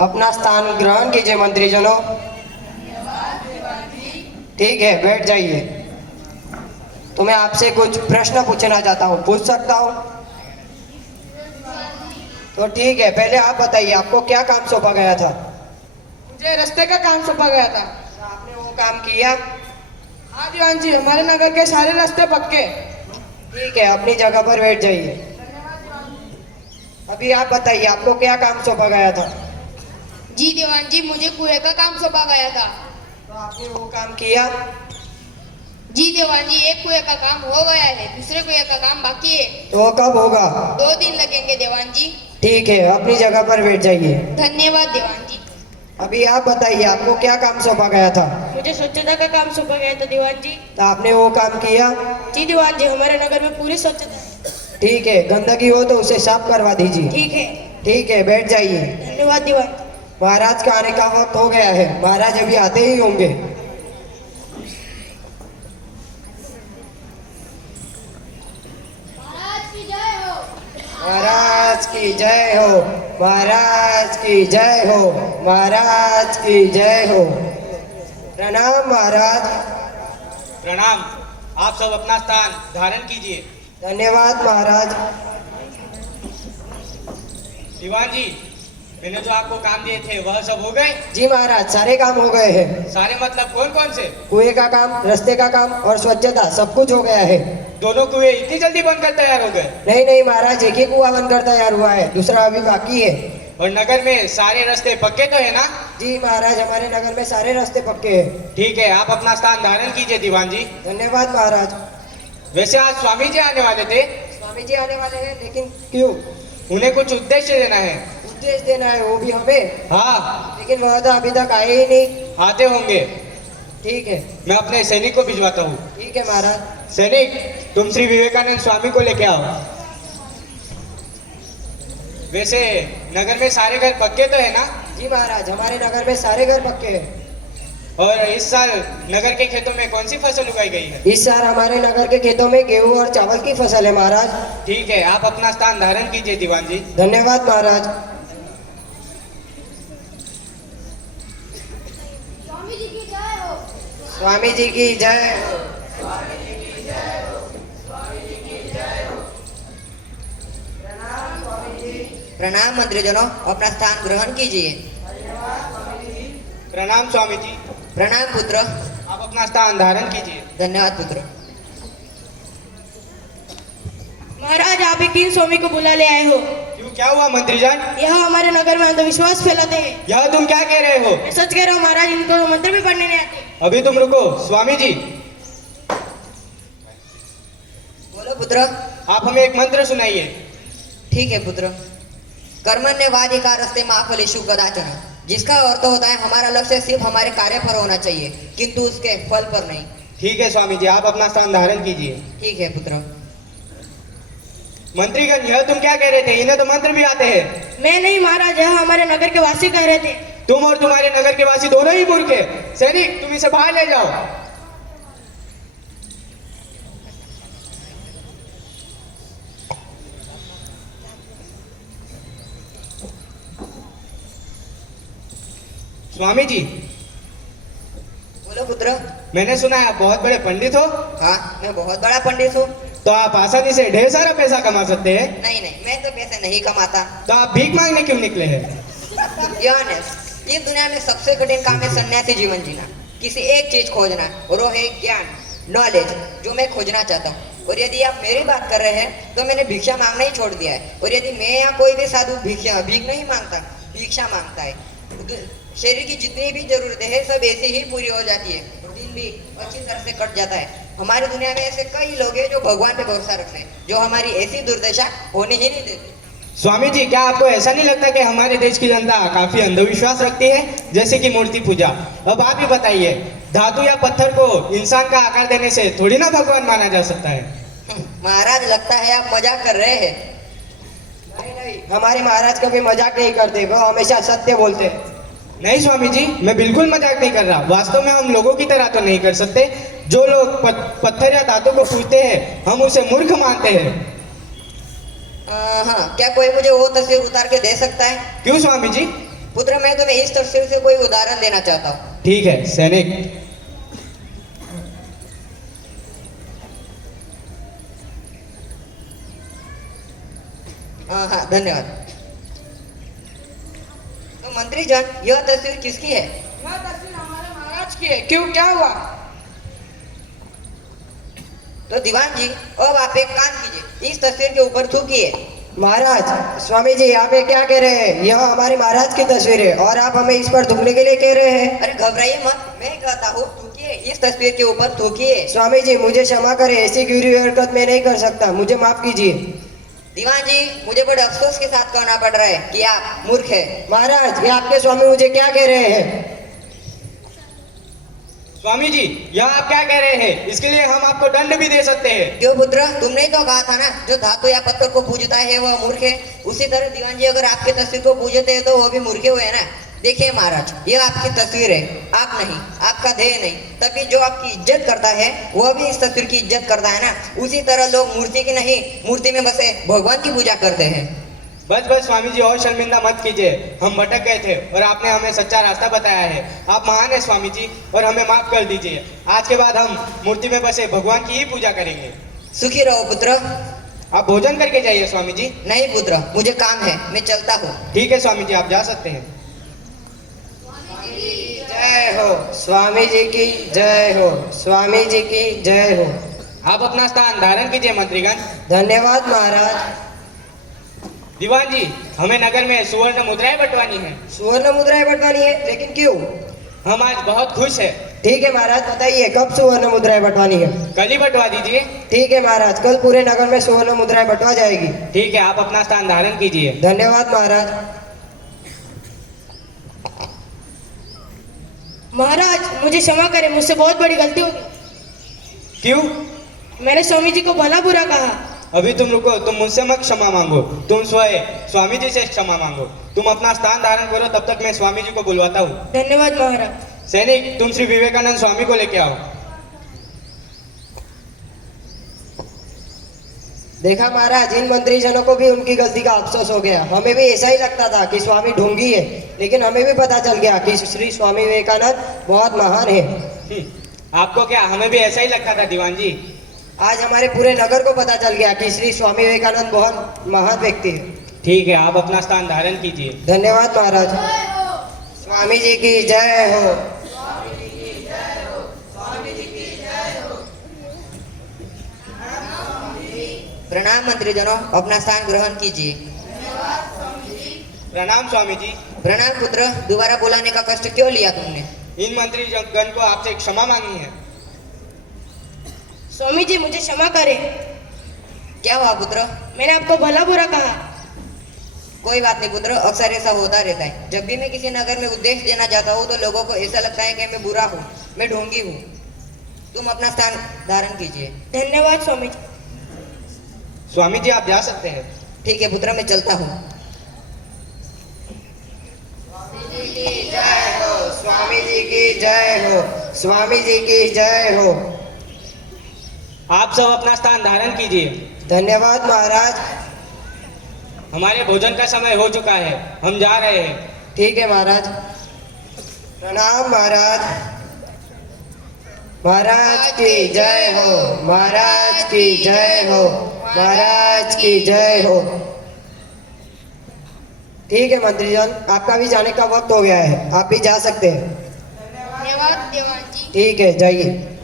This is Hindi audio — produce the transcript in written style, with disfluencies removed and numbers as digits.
अपना स्थान ग्रहण कीजिए मंत्रीजनों। ठीक है, बैठ जाइए। तो मैं आपसे कुछ प्रश्न पूछना चाहता हूँ, पूछ सकता हूँ? तो ठीक है, पहले आप बताइए आपको क्या काम सौंपा गया था? मुझे रास्ते का काम सौंपा गया था। आपने वो काम किया? हाँ दीवान जी, हमारे नगर के सारे रास्ते पक्के। ठीक है, अपनी जगह पर बैठ जाइए। अभी आप बताइए आपको क्या काम सौंपा गया था? जी दीवान जी, मुझे कुएं का काम सौंपा गया था। तो आपने वो काम किया? जी दीवान जी, एक कुएं का काम हो गया है, दूसरे कुएं का काम बाकी है। तो कब होगा? 2 दिन लगेंगे दीवान जी। ठीक है, अपनी जगह पर बैठ जाइए। धन्यवाद दीवान जी। अभी आप बताइए आपको क्या काम सौंपा गया था? मुझे स्वच्छता का काम सौंपा गया था दीवान जी। तो आपने वो काम किया? जी दीवान जी, हमारे नगर में पूरी स्वच्छता है। ठीक है, गंदगी हो तो उसे साफ करवा दीजिए। ठीक है। ठीक है, बैठ जाइए। धन्यवाद दीवान। महाराज का आने का वक्त हो गया है, महाराज अभी आते ही होंगे। महाराज की जय हो, महाराज की जय हो, महाराज की जय हो। प्रणाम महाराज। प्रणाम। आप सब अपना स्थान धारण कीजिए। धन्यवाद महाराज। दीवान जी, मैंने जो आपको काम दिए थे वह सब हो गए? जी महाराज, सारे काम हो गए हैं। सारे मतलब कौन कौन से? कुएं का काम, रास्ते का काम और स्वच्छता सब कुछ हो गया है। दोनों कुएं इतनी जल्दी बनकर तैयार हो गए? नहीं नहीं महाराज, एक ही कुआं बनकर तैयार हुआ है, दूसरा अभी बाकी है। और नगर में सारे रास्ते पक्के तो है ना? जी महाराज, हमारे नगर में सारे रास्ते पक्के हैं। ठीक है, आप अपना स्थान धारण कीजिए दीवान जी। धन्यवाद महाराज। वैसे आज स्वामी जी आने वाले थे? स्वामी जी आने वाले हैं, लेकिन क्यों? उन्हें कुछ उद्देश्य देना है। उद्देश्य देना है, वो भी हमें? हाँ, लेकिन वह तो अभी तक आए ही नहीं। आते होंगे। ठीक है। मैं अपने सैनिक को भिजवाता हूँ। ठीक है महाराज। सैनिक, तुम श्री विवेकानंद स्वामी को लेके आओ। वैसे नगर में सारे घर पक्के तो है ना? जी महाराज, हमारे नगर में सारे घर पक्के हैं। और इस साल नगर के खेतों में कौन सी फसल उगाई गई है? इस साल हमारे नगर के खेतों में गेहूं और चावल की फसल है महाराज। ठीक है, आप अपना स्थान धारण कीजिए दीवान जी। धन्यवाद महाराज। स्वामी जी की जय हो। स्वामी जी की जय हो। प्रणाम मंत्रीजनों, अपना स्थान ग्रहण कीजिए। प्रणाम स्वामी जी। प्रणाम पुत्र। आप अपना स्थान धारण कीजिए। धन्यवाद पुत्र। महाराज, आप ही किन स्वामी को बुला ले आए हो? क्यों, क्या हुआ मंत्रीजान? यह हमारे नगर में अंधविश्वास फैलाते हैं। यह तुम क्या कह रहे हो? मैं सच कह रहा हूँ महाराज, इनको तो मंत्र भी पढ़ने नहीं आते। अभी तुम रुको स्वामी जी। बोलो पुत्र। आप हमें एक मंत्र सुनाइए। ठीक है पुत्र। कर्मण्यवादी का रस्ते माफलेषु कदाचन, जिसका अर्थ होता है हमारा लक्ष्य सिर्फ हमारे कार्य पर होना चाहिए, किंतु उसके फल पर नहीं। ठीक है स्वामी जी, आप अपना स्थान धारण कीजिए। ठीक है पुत्र। मंत्रीगण, यह तुम क्या कह रहे थे? इन्हें तो मंत्र भी आते हैं। मैं नहीं महाराज, यह हमारे नगर के वासी कह रहे थे। तुम और तुम्हारे नगर के वासी दोनों ही मूर्ख है। सैनिक, तुम इसे बाहर ले जाओ। स्वामी जी, बोलो पुत्र। मैंने सुना है आप बहुत बड़े पंडित हो। हाँ, मैं बहुत बड़ा पंडित हूँ। तो आप आसानी से ढेर सारा पैसा कमा सकते हैं। नहीं नहीं, मैं तो पैसे नहीं कमाता। तो आप भीख मांगने क्यों निकले हैं? ज्ञान है, ये दुनिया में सबसे कठिन काम है सन्यासी जीवन जीना। किसी एक चीज खोजना, और वो है ज्ञान, नॉलेज, जो मैं खोजना चाहता हूँ। और यदि आप मेरी बात कर रहे हैं तो मैंने भिक्षा मांगना ही छोड़ दिया है। और यदि मैं या कोई भी साधु भीख नहीं मांगता, भिक्षा मांगता है। शरीर की जितनी भी जरूरतें हैं सब ऐसी ही पूरी हो जाती है, और दिन भी अच्छी तरह से कट जाता है। हमारी दुनिया में ऐसे कई लोग हैं जो भगवान पे भरोसा रखते हैं, जो हमारी ऐसी दुर्दशा होने ही नहीं देते। स्वामी जी, क्या आपको ऐसा नहीं लगता कि हमारे देश की जनता काफी अंधविश्वास रखती है, जैसे कि मूर्ति पूजा? अब आप ही बताइए, धातु या पत्थर को इंसान का आकार देने से थोड़ी ना भगवान माना जा सकता है। महाराज, लगता है आप मजाक कर रहे हैं। नहीं नहीं, हमारे महाराज कभी मजाक नहीं करते, वो हमेशा सत्य बोलते हैं। नहीं स्वामी जी, मैं बिल्कुल मजाक नहीं कर रहा। वास्तव में हम लोगों की तरह तो नहीं कर सकते। जो लोग पत्थर या धातु को पूजते हैं, हम उसे मूर्ख मानते हैं। हाँ, क्या कोई मुझे वो तस्वीर उतार के दे सकता है? क्यों स्वामी जी? पुत्र मैं तुम्हें इस तस्वीर से कोई उदाहरण देना चाहता हूँ। ठीक है सैनिक। हाँ धन्यवाद। तो मंत्री जन, यह तस्वीर किसकी है? यह तस्वीर हमारे महाराज की है। क्यों, क्या हुआ? तो दीवान जी, अब आप एक काम कीजिए, इस तस्वीर के ऊपर थूकिए। महाराज, स्वामी जी आप ये क्या कह रहे हैं? यह हमारे महाराज की तस्वीर है और आप हमें इस पर थूकने के लिए कह रहे हैं। अरे घबराइए मत, मैं कहता हूँ थूकिए, इस तस्वीर के ऊपर थूकिए। स्वामी जी मुझे क्षमा करें, ऐसी गिरी हरकत मैं नहीं कर सकता, मुझे माफ कीजिए। दीवान जी, मुझे बड़े अफसोस के साथ कहना पड़ रहा है कि आप मूर्ख है। महाराज, ये आपके स्वामी मुझे क्या कह रहे हैं? स्वामी जी, यह आप क्या कह रहे हैं? इसके लिए हम आपको दंड भी दे सकते हैं। क्यों पुत्र, तुमने ही तो कहा था ना, जो धातु या पत्थर को पूजता है वह मूर्ख है। उसी तरह दीवान जी, अगर आपके तस्वीर को पूजते हैं तो वो भी मूर्ख हुए ना। देखिए महाराज, यह आपकी तस्वीर है, आप नहीं, आपका ध्येय नहीं। तभी जो आपकी इज्जत करता है वह भी इस तस्वीर की इज्जत करता है ना। उसी तरह लोग मूर्ति की नहीं, मूर्ति में बसे भगवान की पूजा करते हैं। बस बस स्वामी जी, और शर्मिंदा मत कीजिए। हम भटक गए थे और आपने हमें सच्चा रास्ता बताया है। आप महान है स्वामी जी, और हमें माफ कर दीजिए। आज के बाद हम मूर्ति में बसे भगवान की ही पूजा करेंगे। सुखी रहो पुत्र। आप भोजन करके जाइए स्वामी जी। नहीं पुत्र, मुझे काम है, मैं चलता हूँ। ठीक है स्वामी जी, आप जा सकते हैं। जय हो स्वामी जी की जय हो, स्वामी जी की जय हो। आप अपना स्थान धारण कीजिए मंत्रीगण। धन्यवाद महाराज। दीवान जी, हमें नगर में सुवर्ण मुद्राएं बंटवानी है। सुवर्ण मुद्राएं बंटवानी है, लेकिन क्यों? हम आज बहुत खुश है। ठीक है महाराज, बताइए कब सुवर्ण मुद्राएं बंटवानी है? कल ही बंटवा दीजिए। ठीक है महाराज, कल पूरे नगर में सुवर्ण मुद्राएं बंटवा जाएगी। ठीक है, आप अपना स्थान धारण कीजिए। धन्यवाद महाराज। महाराज, मुझे क्षमा करें, मुझसे बहुत बड़ी गलती हो गई। क्यों? मैंने स्वामी जी को भला बुरा कहा। अभी तुम रुको, तुम मुझसे मत क्षमा मांगो, तुम स्वयं स्वामी जी से क्षमा मांगो। तुम अपना स्थान धारण करो, तब तक मैं स्वामी जी को बुलवाता हूँ। धन्यवाद महाराज। सैनिक, तुम श्री विवेकानंद स्वामी को लेके आओ। देखा महाराज, इन मंत्रीजनों को भी उनकी गलती का अफसोस हो गया। हमें भी ऐसा ही लगता था कि स्वामी ढोंगी है, लेकिन हमें भी पता चल गया कि श्री स्वामी विवेकानंद बहुत महान है। आपको क्या, हमें भी ऐसा ही लगता था दीवान जी। आज हमारे पूरे नगर को पता चल गया कि श्री स्वामी विवेकानंद बहुत महान व्यक्ति है। ठीक है, आप अपना स्थान धारण कीजिए। धन्यवाद महाराज। स्वामी जी की जय हो। प्रणाम मंत्रीजनों, अपना स्थान ग्रहण कीजिए। प्रणाम स्वामी जी। प्रणाम पुत्र, दोबारा बुलाने का कष्ट क्यों लिया तुमने? इन मंत्रीगण को आपसे क्षमा मांगनी है। स्वामी जी मुझे क्षमा करें, क्या हुआ पुत्र? मैंने आपको भला बुरा कहा। कोई बात नहीं पुत्र, अक्सर ऐसा होता रहता है। जब भी मैं किसी नगर में उपदेश देना चाहता हूँ तो लोगों को ऐसा लगता है कि मैं बुरा हूँ, मैं ढोंगी हूँ। तुम अपना स्थान धारण कीजिए। धन्यवाद स्वामी जी। स्वामी जी, आप जा सकते हैं। ठीक है पुत्र, मैं चलता हूँ। जय हो स्वामी जी की जय हो, स्वामी जी की जय हो। आप सब अपना स्थान धारण कीजिए। धन्यवाद महाराज। हमारे भोजन का समय हो चुका है, हम जा रहे हैं। ठीक है महाराज। प्रणाम महाराज। महाराज की जय हो, महाराज की जय हो, महाराज की जय हो। ठीक है मंत्रीजन, आपका भी जाने का वक्त हो गया है, आप भी जा सकते हैं। धन्यवाद दीवान जी। ठीक है, जाइए।